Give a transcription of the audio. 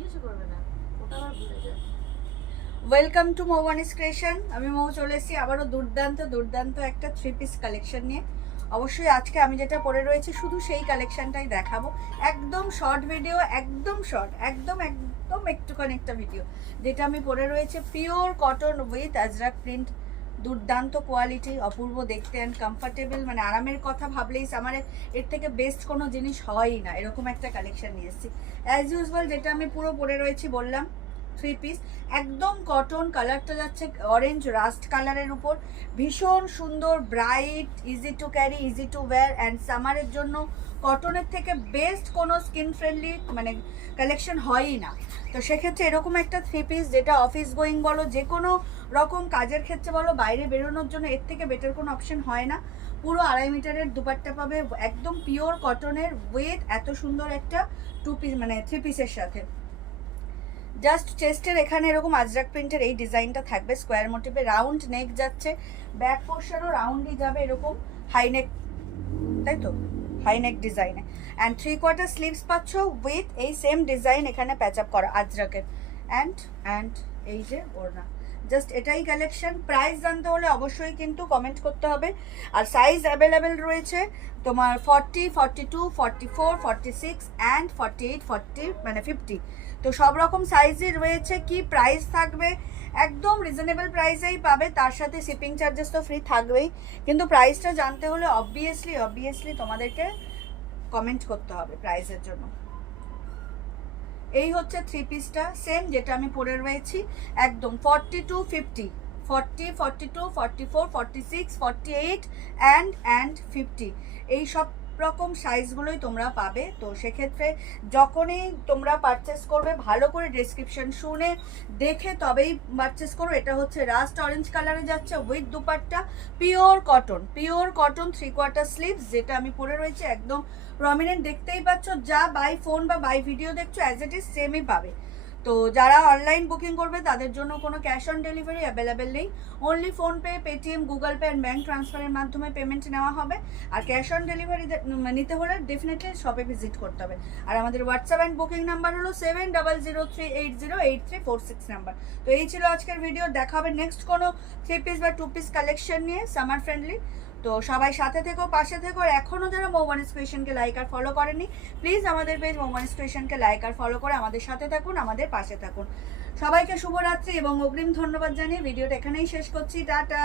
জিজ্ঞেস করবে না, ওটা আবার ভুলে যায়। Welcome to Moubani's creation. আমি মৌ চলে এসেছি আবারও দুর্দান্ত দুর্দান্ত একটা 3 পিস কালেকশন নিয়ে। অবশ্যই আজকে আমি যেটা পরে রয়েছি শুধু সেই কালেকশনটাই দেখাবো। একদম শর্ট ভিডিও, একদম শর্ট, একদম একদম একটুখানি একটা ভিডিও। যেটা আমি পরে রয়েছে pure cotton with Ajrak print. দুর্দান্ত কোয়ালিটি, অপূর্ব দেখতে অ্যান্ড কমফর্টেবল, মানে আরামের কথা ভাবলেই আমার এর থেকে বেস্ট কোনো জিনিস হয়ই না। এরকম একটা কালেকশন নিয়ে এসেছি অ্যাজ ইউজুয়াল, যেটা আমি পুরো পরে রয়েছি বললাম 3 পিস। একদম কটন, কালারটা যাচ্ছে অরেঞ্জ রাস্ট কালারের উপর। ভীষণ সুন্দর, bright, easy to carry, easy to wear and সামারের জন্য কটনের থেকে বেস্ট কোনো স্কিন ফ্রেন্ডলি মানে কালেকশন হয়ই না। তো সেক্ষেত্রে এরকম একটা 3 পিস যেটা অফিস গোয়িং বলো, যে কোনো রকম কাজের ক্ষেত্রে বলো, বাইরে বেরোনোর জন্য এর থেকে বেটার কোনো অপশন হয় না। পুরো 2.5 মিটারের দুপাট্টা পাবে একদম পিওর কটনের উইথ এত সুন্দর একটা 2 পিস মানে 3 পিসের সাথে। জাস্ট চেস্টের এখানে এরকম আজরাক প্রিন্টের এই ডিজাইনটা থাকবে স্কোয়ার মোটিভে, রাউন্ড নেক যাচ্ছে, ব্যাক পোর্শনও রাউন্ডই যাবে এরকম হাই নেক, তাই তো হাই নেক ডিজাইনে। অ্যান্ড 3/4 স্লিভস পাচ্ছ উইথ এই সেম ডিজাইন এখানে প্যাচ আপ করা আজরাকের। অ্যান্ড এই যে ওড়না। জাস্ট এটাই কালেকশন। প্রাইস জানতে হলে অবশ্যই কিন্তু কমেন্ট করতে হবে। আর সাইজ অ্যাভেলেবেল রয়েছে তোমার 40, 42, 44, 46 অ্যান্ড 48, 40 মানে 50। তো সব রকম সাইজই রয়েছে। কি প্রাইস থাকবে, একদম রিজনেবল প্রাইসেই পাবে, তার সাথে শিপিং চার্জেস তো ফ্রি থাকবেই। কিন্তু প্রাইসটা জানতে হলে অবভিয়াসলি তোমাদেরকে কমেন্ট করতে হবে প্রাইসের জন্য। এই হচ্ছে 3 পিসটা সেম যেটা আমি পরে রয়েছি, একদম 40 to 50, 40, 42, 44, 46, 48 অ্যান্ড 50 এই সব রকম সাইজগুলোই তোমরা পাবে। তো সেক্ষেত্রে যখনই তোমরা পারচেস করবে ভালো করে ডেসক্রিপশন শুনে দেখে তবেই পারচেস করো। এটা হচ্ছে রাস্ট অরেঞ্জ কালারে যাচ্ছে with dupatta, pure cotton 3/4 sleeves যেটা আমি পরে রয়েছে, একদম প্রমিনেন্ট দেখতেই পাচ্ছ। যা বাই ফোন বা বাই ভিডিও দেখছো অ্যাজ ইট ইজ সেমই পাবে। তো যারা অনলাইন বুকিং করবে তাদের জন্য কোনো ক্যাশ অন ডেলিভারি অ্যাভেলেবেল নেই। Only PhonePe, Paytm, Google pay and bank ট্রান্সফারের মাধ্যমে পেমেন্ট নেওয়া হবে। আর ক্যাশ অন ডেলিভারি নিতে হলে ডেফিনেটলি শপে ভিজিট করতে হবে। আর আমাদের হোয়াটসঅ্যাপ অ্যান্ড বুকিং নাম্বার হলো 7003808346 নাম্বার। তো এই ছিল আজকের ভিডিও। দেখা হবে নেক্সট কোনো 3 পিস বা 2 পিস কালেকশন নিয়ে সামার ফ্রেন্ডলি। তো সবাই সাথে থেকো, পাশে থেকো। আর এখনও যারা মৌবানিস ক্রিয়েশনকে লাইক আর ফলো করেনি, প্লিজ আমাদের পেজ মৌবানিস ক্রিয়েশনকে লাইক আর ফলো করে আমাদের সাথে থাকুন, আমাদের পাশে থাকুন। সবাইকে শুভরাত্রি এবং অগ্রিম ধন্যবাদ জানিয়ে ভিডিওটা এখানেই শেষ করছি। টাটা।